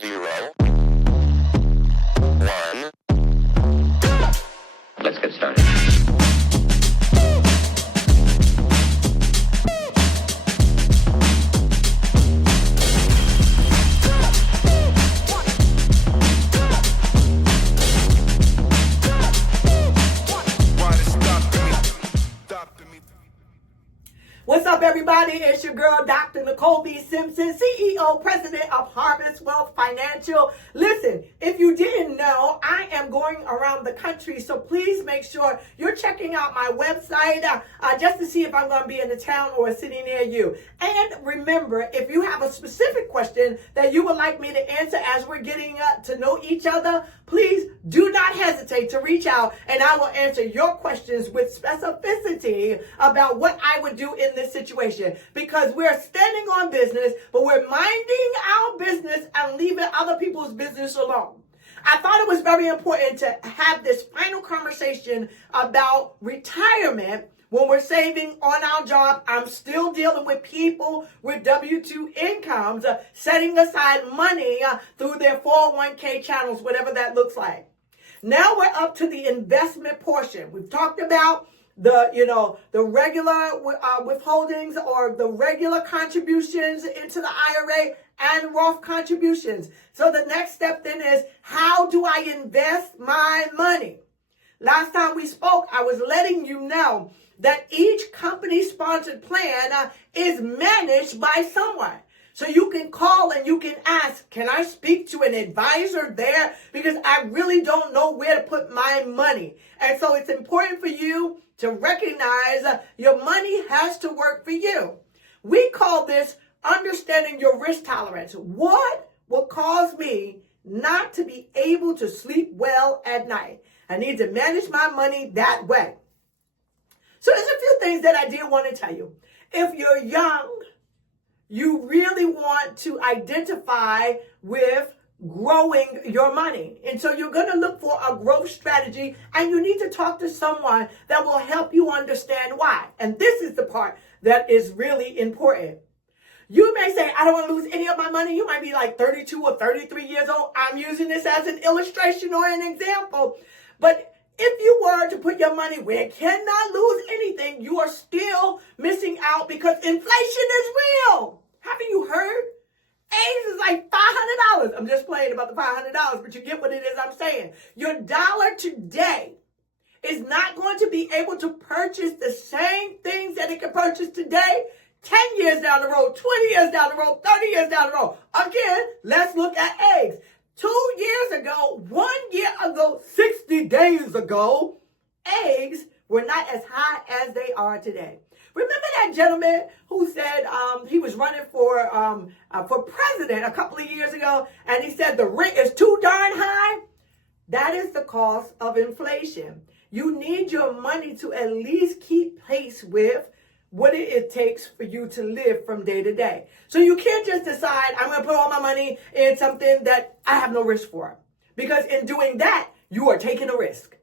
0, 1. Let's get started. What's up, everybody? It's your girl, Dr. Nicole B. Simpson, CEO, President of Harvest Wealth Financial. Listen, if you didn't know, I am going around the country, so please make sure you're checking out my website just to see if I'm going to be in the town or a city near you. And remember, if you have a specific question that you would like me to answer as we're getting to know each other, please do not hesitate to reach out and I will answer your questions with specificity about what I would do in this situation, because we're standing on business, but we're minding our business and leaving other people's business alone. I thought it was very important to have this final conversation about retirement. When we're saving on our job, I'm still dealing with people with W-2 incomes, setting aside money through their 401k channels, whatever that looks like. Now we're up to the investment portion. We've talked about the regular withholdings or the regular contributions into the IRA and Roth contributions. So the next step then is, how do I invest my money? Last time we spoke, I was letting you know that each company-sponsored plan is managed by someone. So you can call and you can ask, can I speak to an advisor there? Because I really don't know where to put my money. And so it's important for you to recognize your money has to work for you. We call this understanding your risk tolerance. What will cause me not to be able to sleep well at night? I need to manage my money that way. So there's a few things that I did want to tell you. If you're young, you really want to identify with growing your money. And so you're going to look for a growth strategy, and you need to talk to someone that will help you understand why. And this is the part that is really important. You may say, I don't want to lose any of my money. You might be like 32 or 33 years old. I'm using this as an illustration or an example. But if you were to put your money where it cannot lose anything, you are still missing out because inflation is real. Haven't you heard? Eggs is like $500. I'm just playing about the $500, but you get what it is I'm saying. Your dollar today is not going to be able to purchase the same things that it can purchase today 10 years down the road, 20 years down the road, 30 years down the road. Again, let's look at eggs. 2 years ago, 1 year ago, 60 days ago, eggs were not as high as they are today. Remember that gentleman who said he was running for president a couple of years ago, and he said the rent is too darn high? That is the cost of inflation. You need your money to at least keep pace with what it takes for you to live from day to day. So you can't just decide, I'm going to put all my money in something that I have no risk for. Because in doing that, you are taking a risk.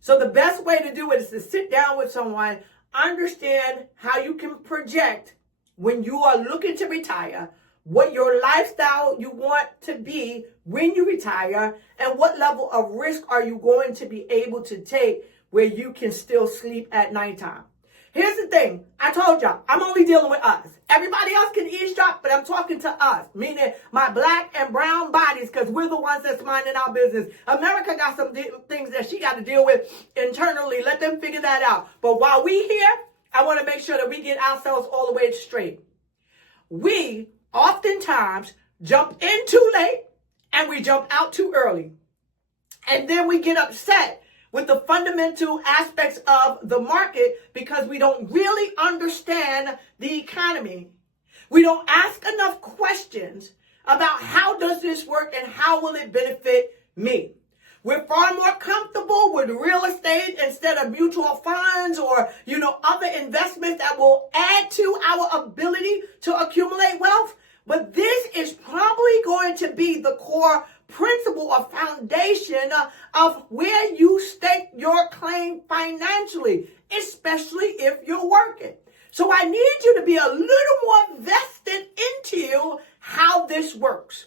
So the best way to do it is to sit down with someone, understand how you can project when you are looking to retire, what your lifestyle you want to be when you retire, and what level of risk are you going to be able to take where you can still sleep at nighttime. Here's the thing. I told y'all, I'm only dealing with us. Everybody else can eavesdrop, but I'm talking to us, meaning my black and brown bodies, because we're the ones that's minding our business. America got some things that she got to deal with internally. Let them figure that out. But while we here, I want to make sure that we get ourselves all the way straight. We oftentimes jump in too late and we jump out too early. And then we get upset with the fundamental aspects of the market because we don't really understand the economy. We don't ask enough questions about how does this work and how will it benefit me. We're far more comfortable with real estate instead of mutual funds or, other investments that will add to our ability to accumulate wealth. But this is probably going to be the core principle or foundation of where you stake your claim financially, especially if you're working. So I need you to be a little more vested into how this works.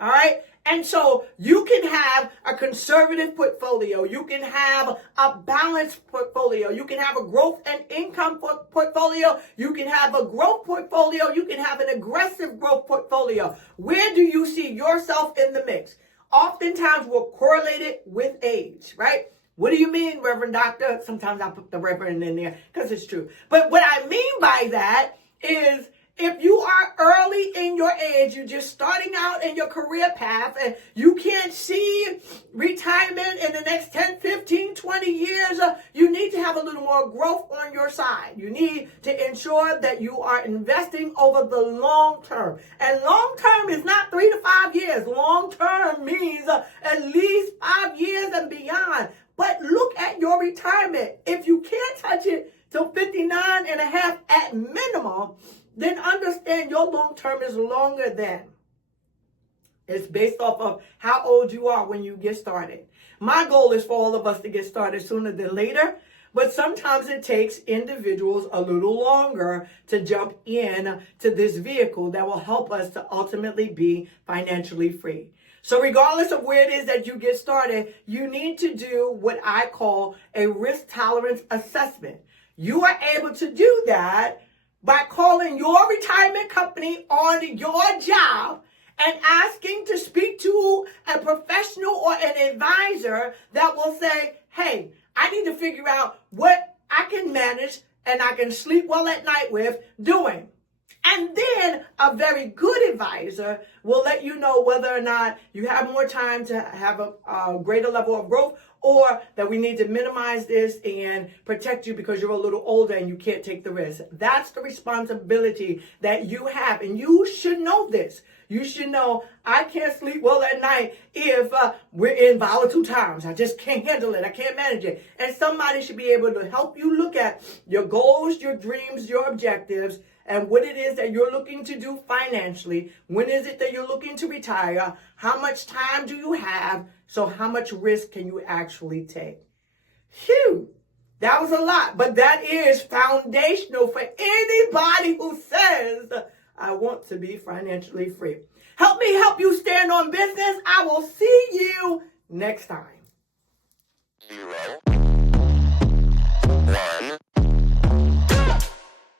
All right. And so you can have a conservative portfolio. You can have a balanced portfolio. You can have a growth and income portfolio. You can have a growth portfolio. You can have an aggressive growth portfolio. Where do you see yourself in the mix? Oftentimes we're correlated with age, right? What do you mean, Reverend Doctor? Sometimes I put the Reverend in there because it's true. But what I mean by that is, if you are early in your age, you're just starting out in your career path and you can't see retirement in the next 10, 15, 20 years, you need to have a little more growth on your side. You need to ensure that you are investing over the long term. And long term is not 3 to 5 years. Long term means at least 5 years and beyond. But look at your retirement. If you can't touch it till 59 and a half at minimum, then understand your long term is longer than. It's based off of how old you are when you get started. My goal is for all of us to get started sooner than later, but sometimes it takes individuals a little longer to jump in to this vehicle that will help us to ultimately be financially free. So regardless of where it is that you get started, you need to do what I call a risk tolerance assessment. You are able to do that by calling your retirement company on your job and asking to speak to a professional or an advisor that will say, hey, I need to figure out what I can manage and I can sleep well at night with doing. And then a very good advisor will let you know whether or not you have more time to have a greater level of growth, or that we need to minimize this and protect you because you're a little older and you can't take the risk. That's the responsibility that you have. And you should know this. You should know, I can't sleep well at night if we're in volatile times. I just can't handle it. I can't manage it. And somebody should be able to help you look at your goals, your dreams, your objectives, and what it is that you're looking to do financially. When is it that you're looking to retire? How much time do you have? So how much risk can you actually take? Phew, that was a lot, but that is foundational for anybody who says, I want to be financially free. Help me help you stand on business. I will see you next time. 0